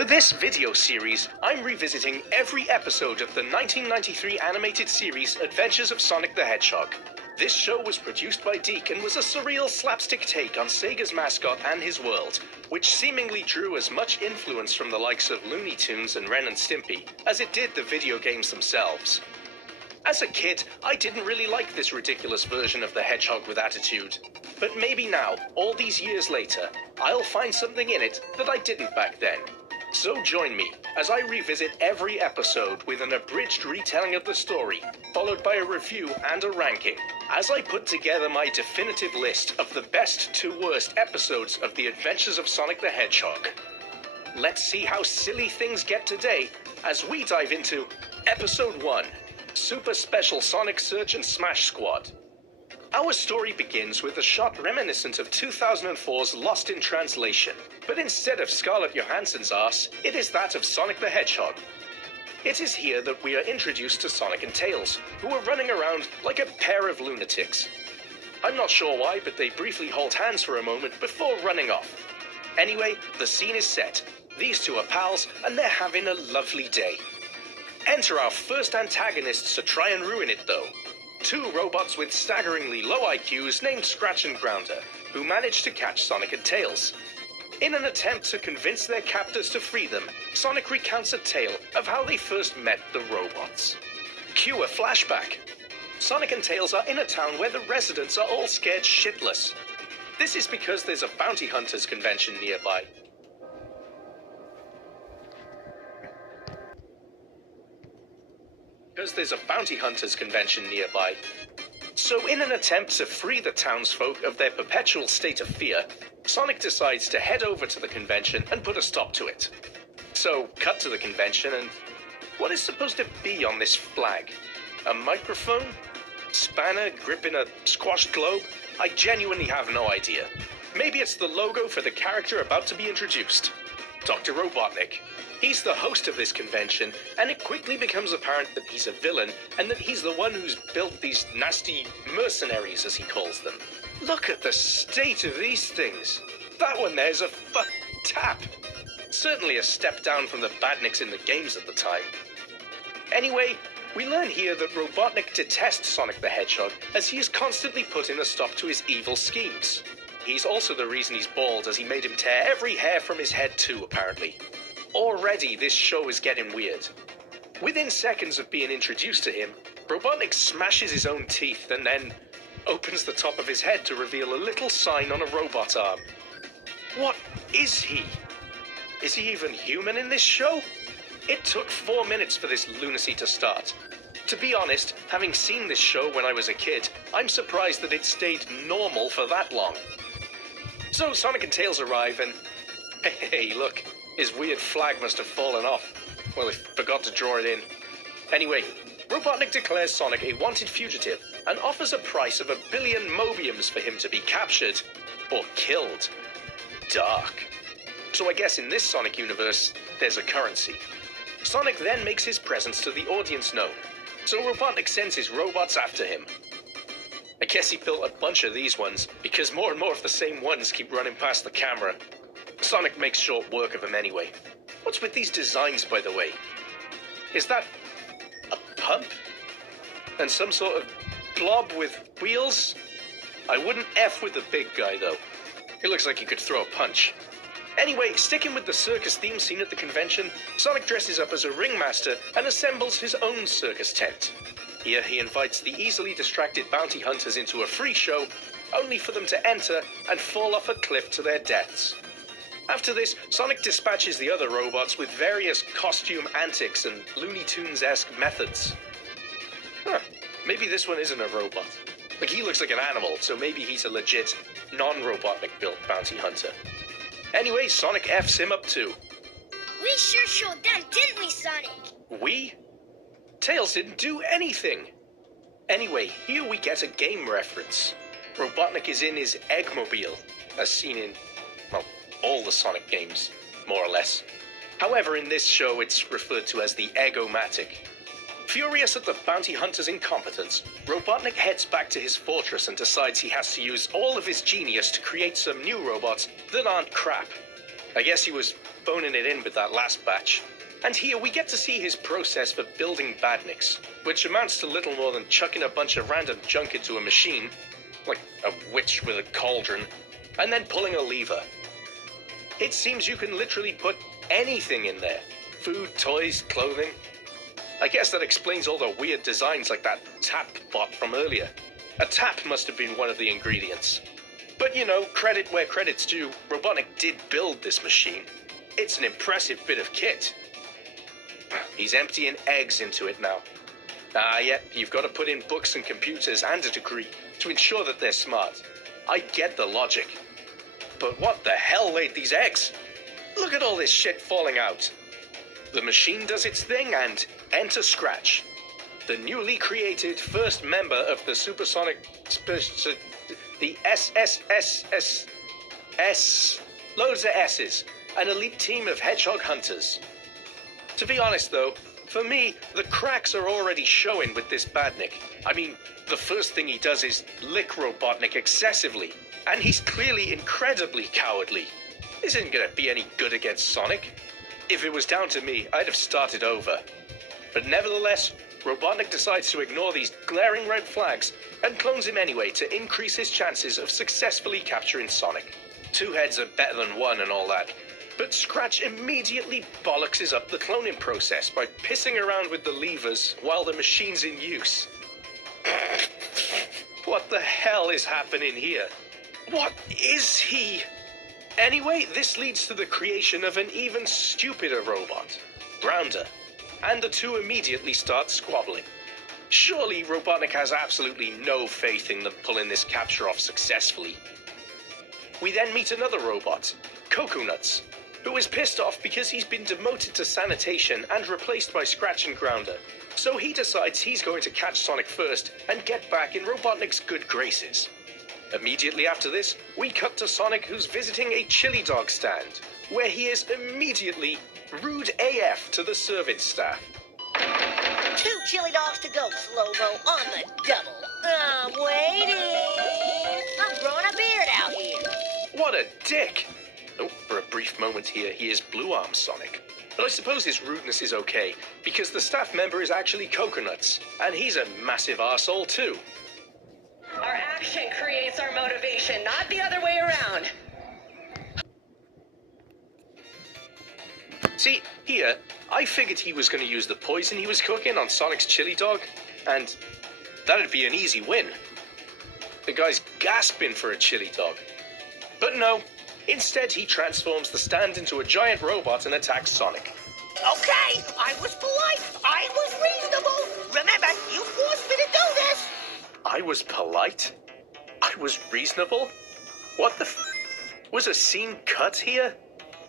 For this video series, I'm revisiting every episode of the 1993 animated series Adventures of Sonic the Hedgehog. This show was produced by Deke and was a surreal slapstick take on Sega's mascot and his world, which seemingly drew as much influence from the likes of Looney Tunes and Ren and Stimpy as it did the video games themselves. As a kid, I didn't really like this ridiculous version of the Hedgehog with attitude. But maybe now, all these years later, I'll find something in it that I didn't back then. So join me as I revisit every episode with an abridged retelling of the story, followed by a review and a ranking, as I put together my definitive list of the best to worst episodes of the Adventures of Sonic the Hedgehog. Let's see how silly things get today as we dive into Episode 1, Super Special Sonic Search and Smash Squad. Our story begins with a shot reminiscent of 2004's Lost in Translation, but instead of Scarlett Johansson's arse, it is that of Sonic the Hedgehog. It is here that we are introduced to Sonic and Tails, who are running around like a pair of lunatics. I'm not sure why, but they briefly hold hands for a moment before running off. Anyway, the scene is set. These two are pals, and they're having a lovely day. Enter our first antagonists to try and ruin it, though. Two robots with staggeringly low IQs named Scratch and Grounder, who manage to catch Sonic and Tails. In an attempt to convince their captors to free them, Sonic recounts a tale of how they first met the robots. Cue a flashback. Sonic and Tails are in a town where the residents are all scared shitless. This is because there's a bounty hunters convention nearby. So in an attempt to free the townsfolk of their perpetual state of fear, Sonic decides to head over to the convention and put a stop to it. So, cut to the convention and what is supposed to be on this flag? A microphone? Spanner gripping a squashed globe? I genuinely have no idea. Maybe it's the logo for the character about to be introduced. Dr. Robotnik. He's the host of this convention, and it quickly becomes apparent that he's a villain, and that he's the one who's built these nasty mercenaries, as he calls them. Look at the state of these things. That one there's a tap. Certainly a step down from the badniks in the games at the time. Anyway, we learn here that Robotnik detests Sonic the Hedgehog, as he is constantly putting a stop to his evil schemes. He's also the reason he's bald, as he made him tear every hair from his head too, apparently. Already, this show is getting weird. Within seconds of being introduced to him, Robotnik smashes his own teeth and then opens the top of his head to reveal a little sign on a robot arm. What is he? Is he even human in this show? It took 4 minutes for this lunacy to start. To be honest, having seen this show when I was a kid, I'm surprised that it stayed normal for that long. So Sonic and Tails arrive and... Hey, look. His weird flag must have fallen off. Well, he forgot to draw it in. Anyway, Robotnik declares Sonic a wanted fugitive and offers a price of 1 billion Mobiums for him to be captured or killed. Dark. So I guess in this Sonic universe, there's a currency. Sonic then makes his presence to the audience known, so Robotnik sends his robots after him. I guess he built a bunch of these ones, because more and more of the same ones keep running past the camera. Sonic makes short work of him anyway. What's with these designs, by the way? Is that a pump? And some sort of blob with wheels? I wouldn't F with the big guy, though. He looks like he could throw a punch. Anyway, sticking with the circus theme scene at the convention, Sonic dresses up as a ringmaster and assembles his own circus tent. Here he invites the easily distracted bounty hunters into a free show, only for them to enter and fall off a cliff to their deaths. After this, Sonic dispatches the other robots with various costume antics and Looney Tunes-esque methods. Maybe this one isn't a robot. Like, he looks like an animal, so maybe he's a legit, non-Robotnik built bounty hunter. Anyway, Sonic F's him up too. We sure showed them, didn't we, Sonic? We? Tails didn't do anything. Anyway, here we get a game reference. Robotnik is in his Eggmobile, as seen in, well, all the Sonic games, more or less. However, in this show, it's referred to as the Egg-O-Matic. Furious at the bounty hunter's incompetence, Robotnik heads back to his fortress and decides he has to use all of his genius to create some new robots that aren't crap. I guess he was phoning it in with that last batch. And here we get to see his process for building badniks, which amounts to little more than chucking a bunch of random junk into a machine, like a witch with a cauldron, and then pulling a lever. It seems you can literally put anything in there. Food, toys, clothing. I guess that explains all the weird designs like that tap bot from earlier. A tap must have been one of the ingredients. But you know, credit where credit's due, Robotnik did build this machine. It's an impressive bit of kit. He's emptying eggs into it now. Yeah, you've got to put in books and computers and a degree to ensure that they're smart. I get the logic. But what the hell laid these eggs? Look at all this shit falling out. The machine does its thing and enter Scratch. The newly created first member of the Supersonic... the SSSS... Loads of S's. An elite team of hedgehog hunters. To be honest though, for me, the cracks are already showing with this badnik. I mean, the first thing he does is lick Robotnik excessively. And he's clearly incredibly cowardly. This isn't gonna be any good against Sonic. If it was down to me, I'd have started over. But nevertheless, Robotnik decides to ignore these glaring red flags and clones him anyway to increase his chances of successfully capturing Sonic. 2 heads are better than 1 and all that. But Scratch immediately bollockses up the cloning process by pissing around with the levers while the machine's in use. What the hell is happening here? What is he? Anyway, this leads to the creation of an even stupider robot, Grounder, and the two immediately start squabbling. Surely Robotnik has absolutely no faith in them pulling this capture off successfully. We then meet another robot, Coconuts, who is pissed off because he's been demoted to sanitation and replaced by Scratch and Grounder. So he decides he's going to catch Sonic first and get back in Robotnik's good graces. Immediately after this, we cut to Sonic, who's visiting a chili dog stand, where he is immediately rude AF to the service staff. 2 chili dogs to go, Slow-Mo, on the double. I'm waiting. I'm growing a beard out here. What a dick! Oh, for a brief moment here, he is Blue Arm Sonic. But I suppose his rudeness is okay, because the staff member is actually Coconuts, and he's a massive arsehole too. Our action creates our motivation, not the other way around. See, here, I figured he was going to use the poison he was cooking on Sonic's chili dog, and that'd be an easy win. The guy's gasping for a chili dog. But no, instead he transforms the stand into a giant robot and attacks Sonic. Okay, I was polite. I was reasonable. Remember, you forced me to do this. I was polite? I was reasonable? What the Was a scene cut here?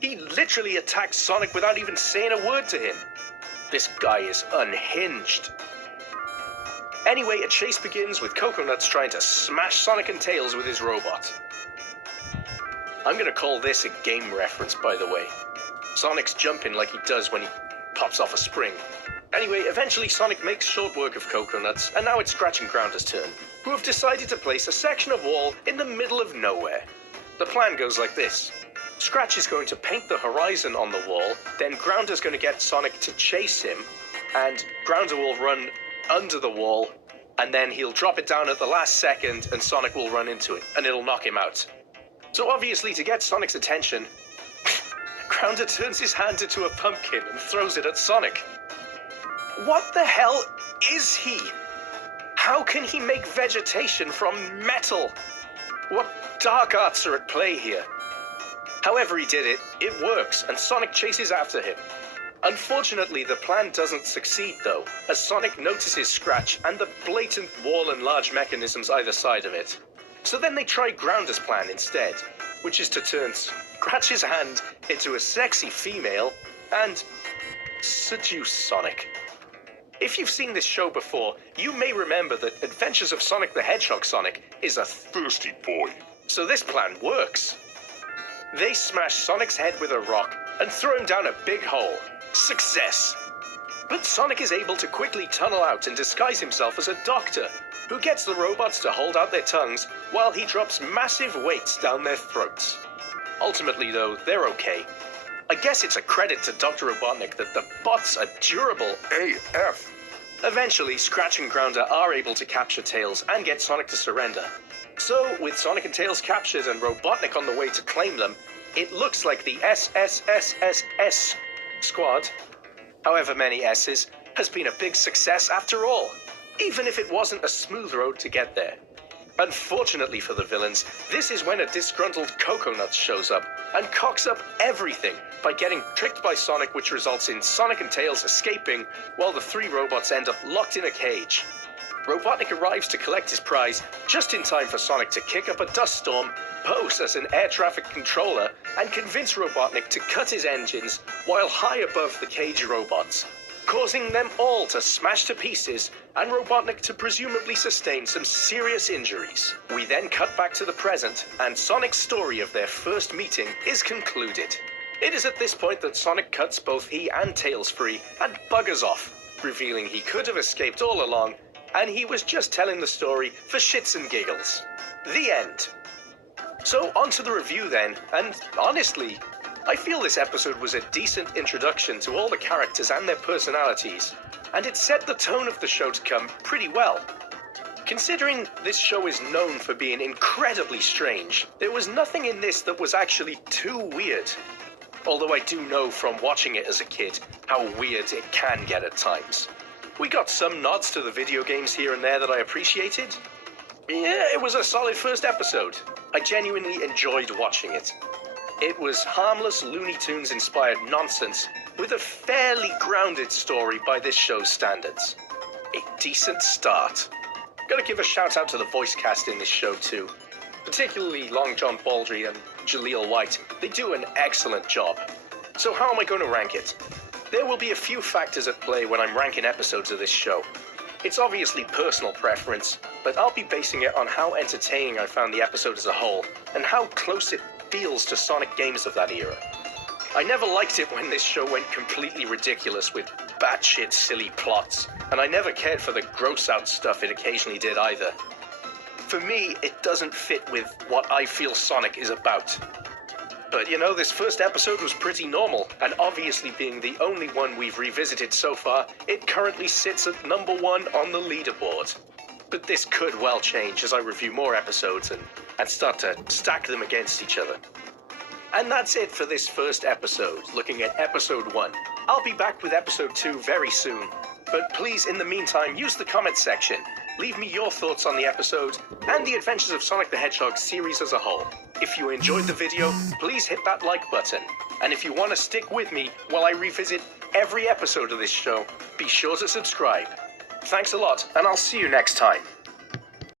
He literally attacked Sonic without even saying a word to him. This guy is unhinged. Anyway, a chase begins with Coconuts trying to smash Sonic and Tails with his robot. I'm gonna call this a game reference, by the way. Sonic's jumping like he does when he pops off a spring. Anyway, eventually Sonic makes short work of Coconuts, and now it's Scratch and Grounder's turn, who have decided to place a section of wall in the middle of nowhere. The plan goes like this. Scratch is going to paint the horizon on the wall, then Grounder's going to get Sonic to chase him, and Grounder will run under the wall, and then he'll drop it down at the last second, and Sonic will run into it, and it'll knock him out. So obviously, to get Sonic's attention, Grounder turns his hand into a pumpkin and throws it at Sonic. What the hell is he? How can he make vegetation from metal? What dark arts are at play here? However he did it, it works, and Sonic chases after him. Unfortunately, the plan doesn't succeed though, as Sonic notices Scratch and the blatant wall and large mechanisms either side of it. So then they try Grounder's plan instead, which is to turn Scratch's hand into a sexy female and seduce Sonic. If you've seen this show before, you may remember that Adventures of Sonic the Hedgehog Sonic is a thirsty boy. So this plan works. They smash Sonic's head with a rock and throw him down a big hole. Success! But Sonic is able to quickly tunnel out and disguise himself as a doctor, who gets the robots to hold out their tongues while he drops massive weights down their throats. Ultimately, though, they're okay. I guess it's a credit to Dr. Robotnik that the bots are durable AF. Eventually, Scratch and Grounder are able to capture Tails and get Sonic to surrender. So, with Sonic and Tails captured and Robotnik on the way to claim them, it looks like the SSSSS squad, however many S's, has been a big success after all, even if it wasn't a smooth road to get there. Unfortunately for the villains, this is when a disgruntled Coconut shows up and cocks up everything by getting tricked by Sonic, which results in Sonic and Tails escaping while the three robots end up locked in a cage. Robotnik arrives to collect his prize just in time for Sonic to kick up a dust storm, pose as an air traffic controller, and convince Robotnik to cut his engines while high above the cage robots, causing them all to smash to pieces and Robotnik to presumably sustain some serious injuries. We then cut back to the present, and Sonic's story of their first meeting is concluded. It is at this point that Sonic cuts both he and Tails free and buggers off, revealing he could have escaped all along, and he was just telling the story for shits and giggles. The end. So on to the review then, and honestly, I feel this episode was a decent introduction to all the characters and their personalities, and it set the tone of the show to come pretty well. Considering this show is known for being incredibly strange, there was nothing in this that was actually too weird. Although I do know from watching it as a kid how weird it can get at times. We got some nods to the video games here and there that I appreciated. Yeah, it was a solid first episode. I genuinely enjoyed watching it. It was harmless Looney Tunes inspired nonsense with a fairly grounded story by this show's standards. A decent start. Gotta give a shout out to the voice cast in this show too. Particularly Long John Baldry and Jaleel White. They do an excellent job. So how am I going to rank it? There will be a few factors at play when I'm ranking episodes of this show. It's obviously personal preference, but I'll be basing it on how entertaining I found the episode as a whole, and how close it feels to Sonic games of that era. I never liked it when this show went completely ridiculous with batshit silly plots, and I never cared for the gross out stuff it occasionally did either. For me, it doesn't fit with what I feel Sonic is about. But you know, this first episode was pretty normal, and obviously being the only one we've revisited so far, it currently sits at #1 on the leaderboard. But this could well change as I review more episodes and start to stack them against each other. And that's it for this first episode, looking at episode 1. I'll be back with episode 2 very soon, but please in the meantime use the comment section. Leave me your thoughts on the episode and the Adventures of Sonic the Hedgehog series as a whole. If you enjoyed the video, please hit that like button. And if you want to stick with me while I revisit every episode of this show, be sure to subscribe. Thanks a lot, and I'll see you next time.